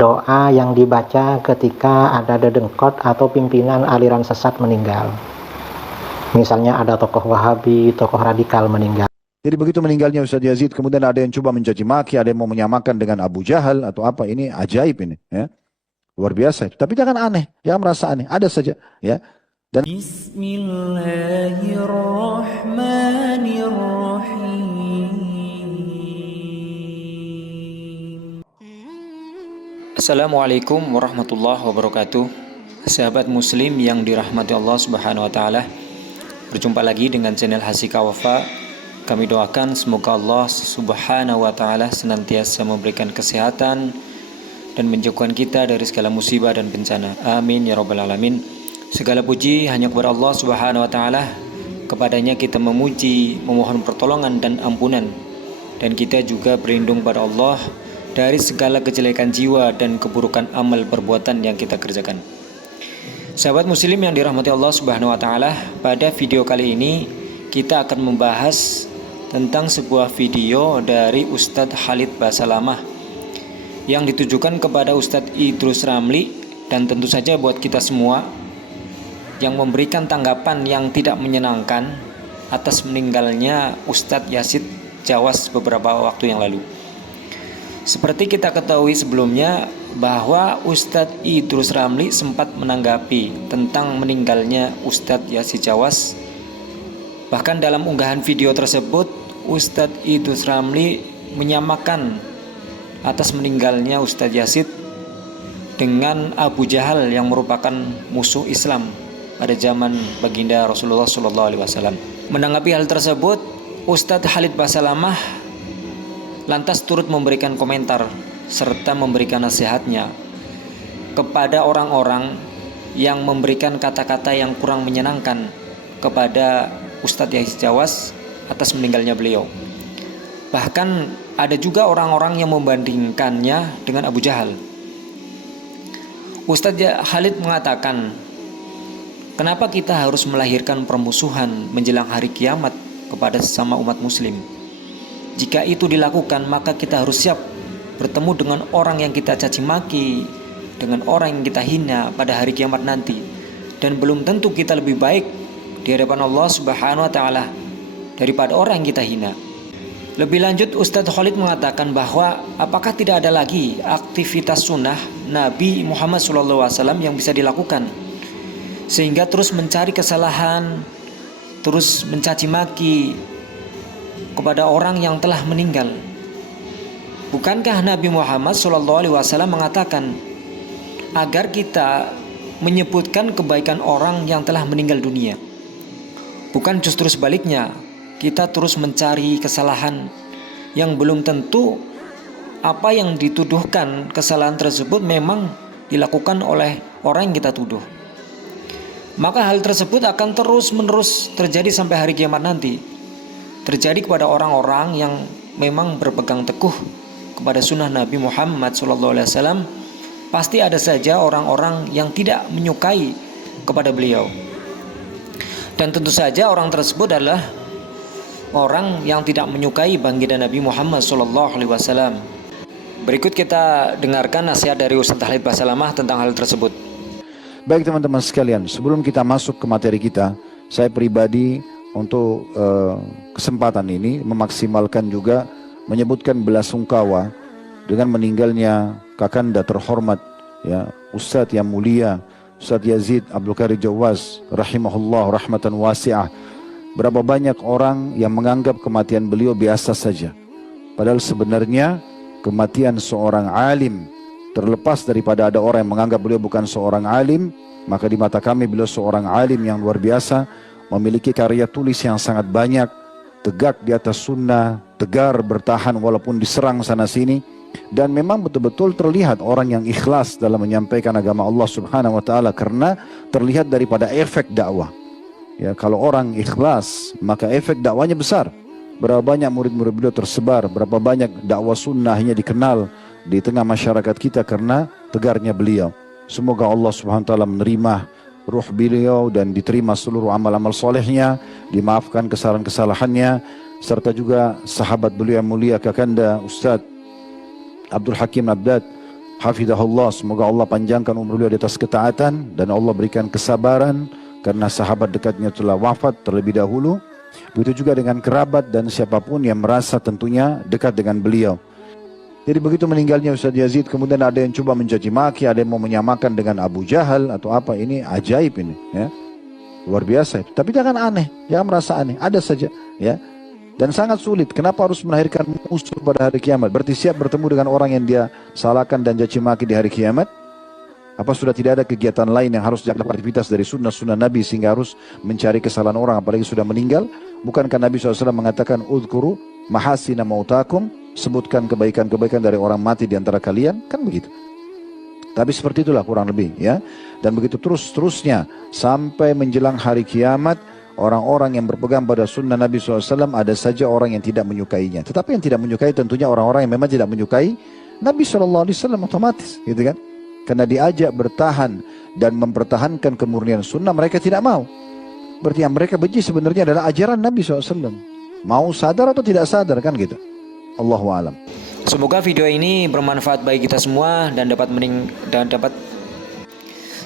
doa yang dibaca ketika ada dedengkot atau pimpinan aliran sesat meninggal. Misalnya ada tokoh Wahabi, tokoh radikal meninggal. Jadi begitu meninggalnya Ustaz Yazid, kemudian ada yang coba mencaci maki, ada yang mau menyamakan dengan Abu Jahal atau apa, ini ajaib ini, ya. Luar biasa itu. Tapi jangan aneh, jangan merasa aneh, ada saja, ya. Dan Assalamualaikum warahmatullahi wabarakatuh. Sahabat muslim yang dirahmati Allah Subhanahu wa taala. Berjumpa lagi dengan channel Hasika Wafa. Kami doakan semoga Allah Subhanahu wa taala senantiasa memberikan kesehatan dan menjauhkan kita dari segala musibah dan bencana. Amin ya rabbal alamin. Segala puji hanya kepada Allah Subhanahu wa taala. Kepadanya kita memuji, memohon pertolongan dan ampunan. Dan kita juga berlindung pada Allah dari segala kejelekan jiwa dan keburukan amal perbuatan yang kita kerjakan. Sahabat muslim yang dirahmati Allah Subhanahu wa taala, pada video kali ini kita akan membahas tentang sebuah video dari Ustadz Khalid Basalamah yang ditujukan kepada Ustadz Idrus Ramli, dan tentu saja buat kita semua yang memberikan tanggapan yang tidak menyenangkan atas meninggalnya Ustadz Yazid Jawas beberapa waktu yang lalu. Seperti kita ketahui sebelumnya bahwa Ustadz Idrus Ramli sempat menanggapi tentang meninggalnya Ustadz Yazid Jawas. Bahkan dalam unggahan video tersebut, Ustadz Idrus Ramli menyamakan atas meninggalnya Ustadz Yazid dengan Abu Jahal yang merupakan musuh Islam pada zaman baginda Rasulullah SAW. Menanggapi hal tersebut, Ustadz Khalid Basalamah lantas turut memberikan komentar serta memberikan nasihatnya kepada orang-orang yang memberikan kata-kata yang kurang menyenangkan kepada Ustadz Yazid Jawas atas meninggalnya beliau. Bahkan ada juga orang-orang yang membandingkannya dengan Abu Jahal. Ustadz Khalid mengatakan, kenapa kita harus melahirkan permusuhan menjelang hari kiamat kepada sesama umat muslim? Jika itu dilakukan, maka kita harus siap bertemu dengan orang yang kita caci maki, dengan orang yang kita hina pada hari kiamat nanti. Dan belum tentu kita lebih baik di hadapan Allah Subhanahu wa taala daripada orang yang kita hina. Lebih lanjut, Ustadz Khalid mengatakan bahwa apakah tidak ada lagi aktivitas sunnah Nabi Muhammad SAW yang bisa dilakukan, sehingga terus mencari kesalahan, terus mencaci maki kepada orang yang telah meninggal. Bukankah Nabi Muhammad SAW mengatakan agar kita menyebutkan kebaikan orang yang telah meninggal dunia? Bukan justru sebaliknya, kita terus mencari kesalahan yang belum tentu apa yang dituduhkan kesalahan tersebut memang dilakukan oleh orang yang kita tuduh. Maka hal tersebut akan terus-menerus terjadi sampai hari kiamat nanti. Terjadi kepada orang-orang yang memang berpegang teguh kepada sunnah Nabi Muhammad SAW. Pasti ada saja orang-orang yang tidak menyukai kepada beliau. Dan tentu saja orang tersebut adalah orang yang tidak menyukai baginda Nabi Muhammad SAW. Berikut kita dengarkan nasihat dari Ustadz Khalid Basalamah tentang hal tersebut. baik teman-teman sekalian, sebelum kita masuk ke materi kita, saya pribadi untuk kesempatan ini memaksimalkan juga menyebutkan belasungkawa dengan meninggalnya kakanda terhormat, ya, Ustadz yang mulia Ustadz Yazid Abdul Qadir Jawas rahimahullah rahmatan wasi'ah. Berapa banyak orang yang menganggap kematian beliau biasa saja, padahal sebenarnya kematian seorang alim, terlepas daripada ada orang yang menganggap beliau bukan seorang alim, maka di mata kami beliau seorang alim yang luar biasa, memiliki karya tulis yang sangat banyak, tegak di atas sunnah, tegar bertahan walaupun diserang sana sini, dan memang betul-betul terlihat orang yang ikhlas dalam menyampaikan agama Allah Subhanahu wa taala, karena terlihat daripada efek dakwah. Ya, kalau orang ikhlas, maka efek dakwanya besar. Berapa banyak murid-murid beliau tersebar, berapa banyak dakwah sunnahnya dikenal di tengah masyarakat kita karena tegarnya beliau. Semoga Allah Subhanahu wa taala menerima ruh beliau dan diterima seluruh amal-amal solehnya, dimaafkan kesalahan-kesalahannya, serta juga sahabat beliau yang mulia kakanda Ustadz Abdul Hakim Abdad hafizahullah, semoga Allah panjangkan umur beliau di atas ketaatan dan Allah berikan kesabaran karena sahabat dekatnya telah wafat terlebih dahulu. Begitu juga dengan kerabat dan siapapun yang merasa tentunya dekat dengan beliau. Jadi begitu meninggalnya Ustaz Yazid, kemudian ada yang coba mencaci maki, ada yang mau menyamakan dengan Abu Jahal atau apa. Ini ajaib ini, ya. Luar biasa. Tapi jangan aneh, jangan merasa aneh. Ada saja, ya. Dan sangat sulit. Kenapa harus melahirkan musuh pada hari kiamat? Berarti siap bertemu dengan orang yang dia salahkan dan caci maki di hari kiamat? Apa sudah tidak ada kegiatan lain yang harus dilakukan, aktivitas dari sunnah Nabi sehingga harus mencari kesalahan orang apalagi sudah meninggal? Bukankah Nabi SAW mengatakan udhkuru mahasina mautakum, sebutkan kebaikan-kebaikan dari orang mati di antara kalian? Kan begitu. Tapi seperti itulah kurang lebih, ya. Dan begitu terus-terusnya sampai menjelang hari kiamat. Orang-orang yang berpegang pada sunnah Nabi SAW ada saja orang yang tidak menyukainya. Tetapi yang tidak menyukai tentunya orang-orang yang memang tidak menyukai Nabi SAW otomatis, gitu kan? Karena diajak bertahan dan mempertahankan kemurnian sunnah, mereka tidak mau. Berarti yang mereka benci sebenarnya adalah ajaran Nabi SAW. Mau sadar atau tidak sadar, kan gitu. Allahu a'lam. Semoga video ini bermanfaat bagi kita semua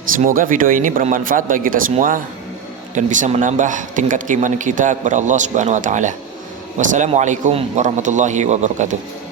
semoga video ini bermanfaat bagi kita semua dan bisa menambah tingkat keimanan kita kepada Allah Subhanahu wa taala. Wassalamualaikum warahmatullahi wabarakatuh.